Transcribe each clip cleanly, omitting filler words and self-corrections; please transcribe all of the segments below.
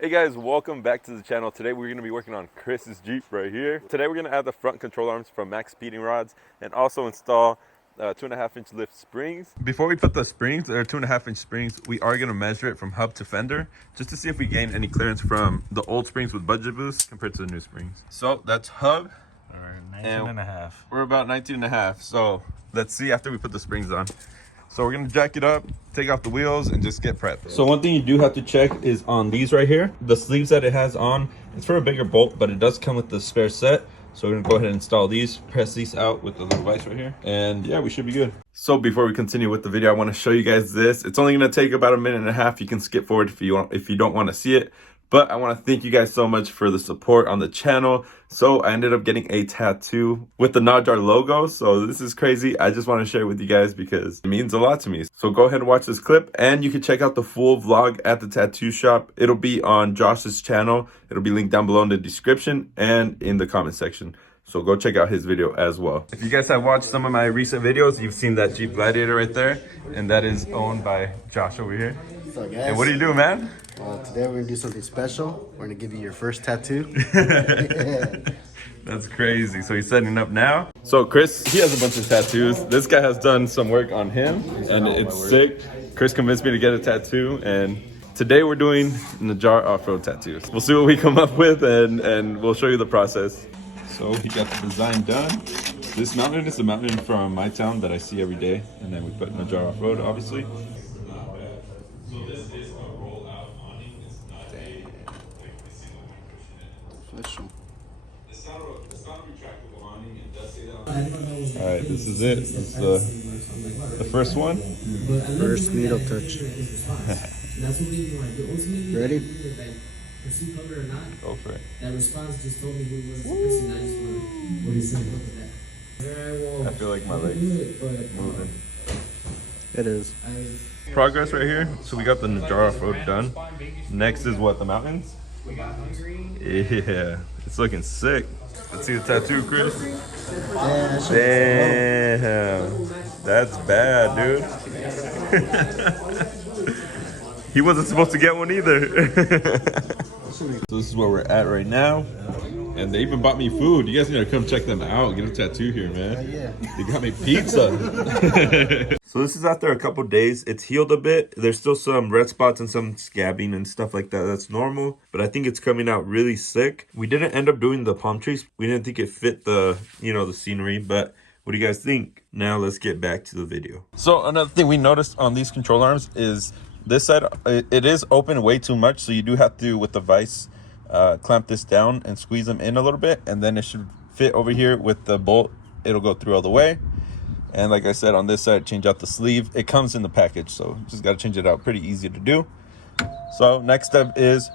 Hey guys, welcome back to the channel. Today we're going to be working on Chris's Jeep right here. Today we're going to add the front control arms from Max Speeding Rods and also install 2.5-inch lift springs. Before we put the springs, or 2.5-inch springs, we are going to measure it from hub to fender just to see if we gain any clearance from the old springs with budget boost compared to the new springs. So that's hub. Or 19.5. We're about 19.5. So let's see after we put the springs on. So we're gonna jack it up, take off the wheels, and just get prepped. So one thing you do have to check is on these right here. The sleeves that it has on, it's for a bigger bolt, but it does come with the spare set. So we're gonna go ahead and install these, press these out with the little vise right here. And yeah, we should be good. So before we continue with the video, I wanna show you guys this. It's only gonna take about 1.5 minutes. You can skip forward if you don't wanna see it. But I want to thank you guys so much for the support on the channel. So I ended up getting a tattoo with the Najar logo. So this is crazy. I just want to share it with you guys because it means a lot to me. So go ahead and watch this clip, and you can check out the full vlog at the tattoo shop. It'll be on Josh's channel. It'll be linked down below in the description and in the comment section. So go check out his video as well. If you guys have watched some of my recent videos, you've seen that Jeep Gladiator right there. And that is owned by Josh over here. What's up, guys? And what do you do, man? Today we're gonna do something special. We're gonna give you your first tattoo. That's crazy. So he's setting up now. So Chris, he has a bunch of tattoos. This guy has done some work on him, and it's sick. Chris convinced me to get a tattoo, and today we're doing Najar off-road tattoos. We'll see what we come up with, and we'll show you the process. So he got the design done. This mountain is a mountain from my town that I see every day, and then we put Najar off-road, obviously. Alright, this is it. This is the first one. First needle touch. Ready? Go for it. That response just told me who was the person. I just want what he said. I feel like my legs moving. It is. Progress right here. So we got the Najar off-road done. Next is what, the mountains? Yeah, it's looking sick. Let's see the tattoo, Chris. Damn, that's bad, dude. He wasn't supposed to get one either. So this is where we're at right now. And they even bought me food. You guys need to come check them out. Get a tattoo here, man. Yeah. They got me pizza. So this is after a couple days. It's healed a bit. There's still some red spots and some scabbing and stuff like that. That's normal. But I think it's coming out really sick. We didn't end up doing the palm trees. We didn't think it fit the, the scenery. But what do you guys think? Now let's get back to the video. So another thing we noticed on these control arms is this side, it is open way too much. So you do have to, with the vise, clamp this down and squeeze them in a little bit, and then it should fit over here with the bolt. It'll go through all the way. And like I said, on this side, change out the sleeve. It comes in the package, so just got to change it out. Pretty easy to do. So next step is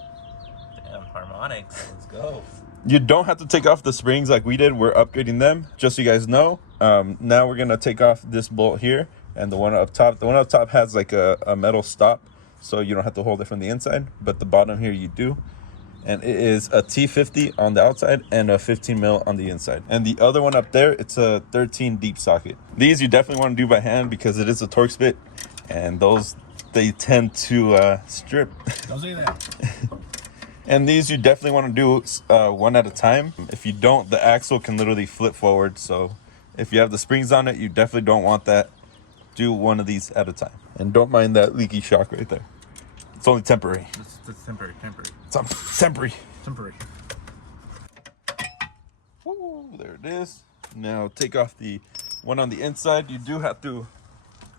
Harmonics. Let's go. You don't have to take off the springs like we did. We're upgrading them, just so you guys know. Now we're gonna take off this bolt here and the one up top. The one up top has like a metal stop, so you don't have to hold it from the inside, but the bottom here you do. And it is a T50 on the outside and a 15 mil on the inside. And the other one up there, it's a 13 deep socket. These you definitely want to do by hand because it is a torque spit, and those, they tend to strip. Don't say that. And these you definitely want to do one at a time. If you don't, the axle can literally flip forward. So if you have the springs on it, you definitely don't want that. Do one of these at a time. And don't mind that leaky shock right there. It's only temporary. It's temporary. It's temporary. Temporary. Woo, there it is. Now take off the one on the inside. You do have to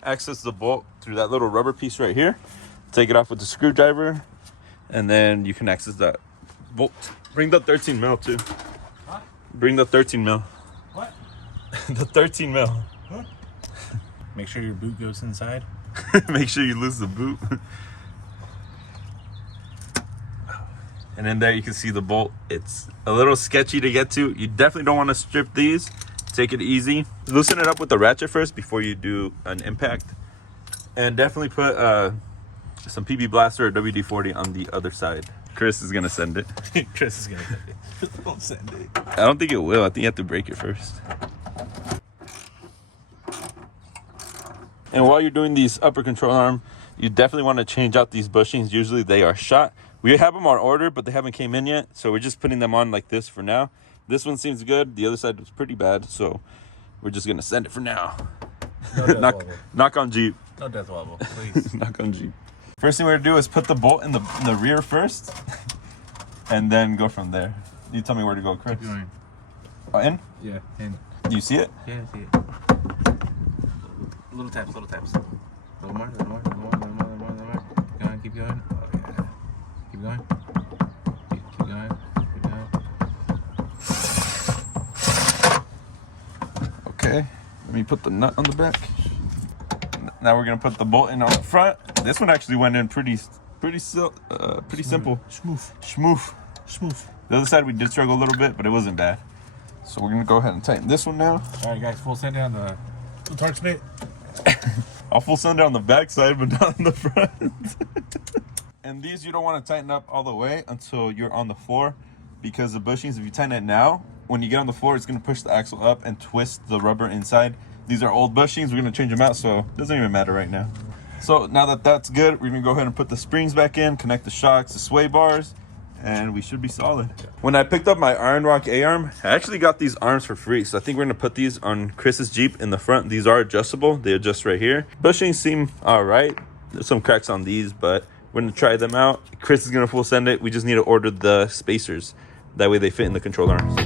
access the bolt through that little rubber piece right here. Take it off with the screwdriver, and then you can access that bolt. Bring the 13 mil too. Huh? Bring the 13 mil. What? The 13 mil. Huh? Make sure your boot goes inside. Make sure you lose the boot. And in there you can see the bolt. It's a little sketchy to get to. You definitely don't want to strip these. Take it easy. Loosen it up with the ratchet first before you do an impact. And definitely put some PB Blaster or WD-40 on the other side. Chris is gonna send it. Chris is gonna send it. Don't send it. I don't think it will. I think you have to break it first. And while you're doing these upper control arm, you definitely want to change out these bushings. Usually they are shot, We have them on order, but they haven't came in yet. So we're just putting them on like this for now. This one seems good. The other side was pretty bad. So we're just going to send it for now. No death wobble. knock on Jeep. No death wobble, please. Knock on Jeep. First thing we're going to do is put the bolt in the rear first. And then go from there. You tell me where to go, Chris. Keep going. Oh, in? Yeah, in. Do you see it? Yeah, I see it. Little taps, little taps. A little more, little more, little more, little more, little more, little more. Keep going, keep going. Oh, yeah. Keep going. Keep going. Keep going. Okay. Let me put the nut on the back. Now we're gonna put the bolt in on the front. This one actually went in pretty simple. Schmoof. The other side we did struggle a little bit, but it wasn't bad. So we're gonna go ahead and tighten this one now. All right, guys, full send down the torque spit. I'll full send it on the back side, but not on the front. And these you don't want to tighten up all the way until you're on the floor, because the bushings, if you tighten it now, when you get on the floor, it's gonna push the axle up and twist the rubber inside. These are old bushings. We're gonna change them out, so it doesn't even matter right now. So now that that's good, we're gonna go ahead and put the springs back in, connect the shocks, the sway bars, and we should be solid. When I picked up my Iron Rock A-arm, I actually got these arms for free. So I think we're gonna put these on Chris's Jeep in the front. These are adjustable, they adjust right here. Bushings seem all right. There's some cracks on these, but we're gonna try them out. Chris is gonna full send it. We just need to order the spacers. That way they fit in the control arms.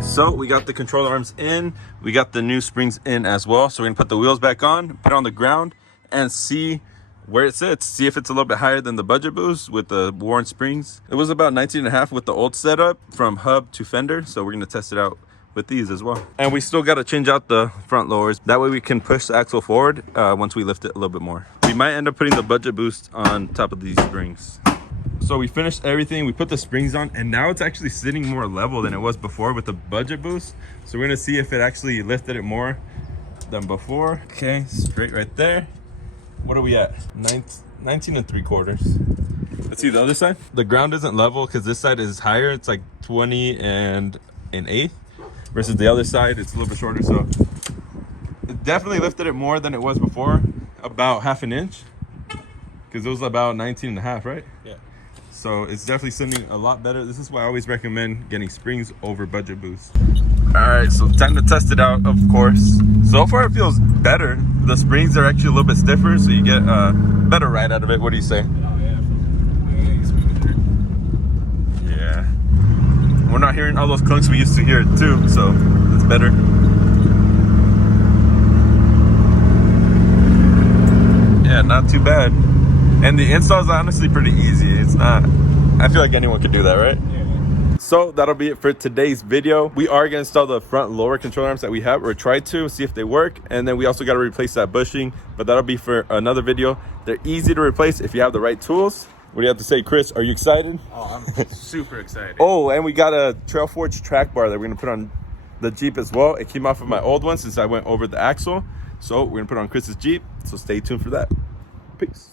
So we got the control arms in, we got the new springs in as well. So we're gonna put the wheels back on, put it on the ground, and see where it sits. See if it's a little bit higher than the budget boost with the worn springs. It was about 19.5 with the old setup from hub to fender. So we're gonna test it out with these as well. And we still gotta change out the front lowers. That way we can push the axle forward once we lift it a little bit more. We might end up putting the budget boost on top of these springs. So we finished everything, we put the springs on, and now it's actually sitting more level than it was before with the budget boost. So we're gonna see if it actually lifted it more than before. Okay, straight right there. What are we at? 19 3/4. Let's see the other side. The ground isn't level because this side is higher. It's like 20 and an eighth versus the other side, it's a little bit shorter. So it definitely lifted it more than it was before, about 1/2 inch. Because it was about 19.5, right? Yeah. So it's definitely sitting a lot better. This is why I always recommend getting springs over budget boost. All right, so time to test it out, of course. So far it feels better. The springs are actually a little bit stiffer, so you get a better ride out of it. What do you say? Oh, yeah. Yeah. We're not hearing all those clunks we used to hear too, so it's better. Yeah, not too bad. And the install is honestly pretty easy. It's not, I feel like anyone could do that, right? Yeah. So that'll be it for today's video. We are gonna install the front lower control arms that we have, or try to see if they work. And then we also gotta replace that bushing, but that'll be for another video. They're easy to replace if you have the right tools. What do you have to say, Chris? Are you excited? Oh, I'm super excited. Oh, and we got a Trail Forge track bar that we're gonna put on the Jeep as well. It came off of my old one since I went over the axle. So we're gonna put it on Chris's Jeep. So stay tuned for that. Peace.